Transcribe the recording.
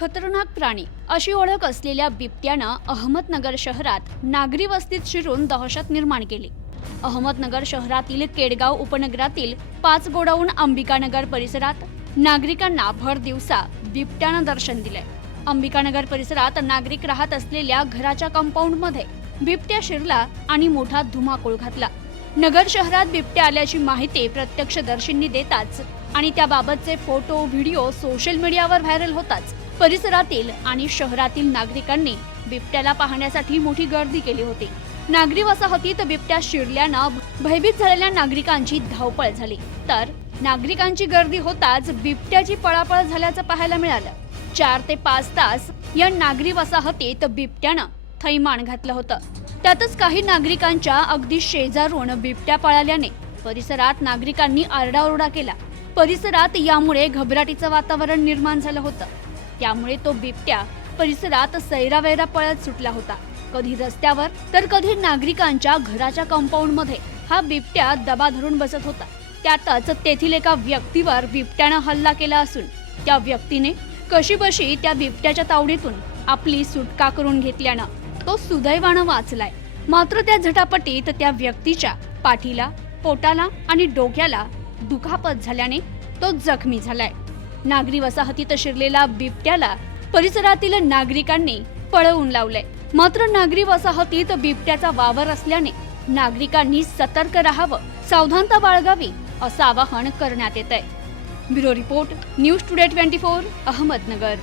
खतरनाक प्राणी अशी ओळख असलेल्या बिबट्यानं अहमदनगर शहरात नागरी वस्तीत शिरून दहशत निर्माण केली. अहमदनगर शहरातील केडगाव उपनगरातील पाच गोडाऊन अंबिकानगर परिसरात नागरिकांना भर दिवसा बिबट्यानं दर्शन दिलंय. अंबिकानगर परिसरात नागरिक राहत असलेल्या घराच्या कंपाऊंडमध्ये बिबट्या शिरला आणि मोठा धुमाकूळ घातला. नगर शहरात बिबट्या आल्याची माहिती प्रत्यक्षदर्शींनी देताच आणि त्याबाबतचे फोटो व्हिडिओ सोशल मीडियावर व्हायरल होताच. परिसरातील आणि शहरातील नागरिकांनी बिबट्याला पाहण्यासाठी मोठी गर्दी केली होती. नागरी वसाहतीत बिबट्या शिरल्यानं भयभीत झालेल्या नागरिकांची धावपळ झाली. तर नागरिकांची गर्दी होताच बिबट्याची पळापळ झाल्याचं पाहायला मिळालं. चार ते पाच तास या नागरी वसाहतीत बिबट्यानं थैमान घातलं होतं. त्यातच काही नागरिकांच्या अगदी शेजारून बिबट्या पळाल्याने परिसरात नागरिकांनी आरडाओरडा केला. परिसरात यामुळे घबराटीचं वातावरण निर्माण झालं होतं. त्यामुळे तो बिबट्या परिसरात सैरावैरा पळत सुटला होता. कधी रस्त्यावर तर कधी नागरिकांच्या घराच्या कंपाऊंडमध्ये हा बिबट्या दबा धरून बसत होता. त्यातच तेथील एका व्यक्तीवर बिबट्यानं हल्ला केला असून त्या व्यक्तीने कशीबशी त्या बिबट्याच्या तावडीतून आपली सुटका करून घेतल्यानं तो सुदैवानं वाचलाय. मात्र त्या झटापटीत त्या व्यक्तीच्या पाठीला पोटाला आणि डोक्याला दुखापत झाल्याने तो जखमी झालाय. नागरी वसाहतीत शिरलेला बिबट्याला परिसरातील नागरिकांनी पळवून लावलंय. मात्र नागरी वसाहतीत बिबट्याचा वावर असल्याने नागरिकांनी सतर्क राहावं सावधानता बाळगावी असं आवाहन करण्यात येत आहे bureau report news today twenty four Ahmednagar.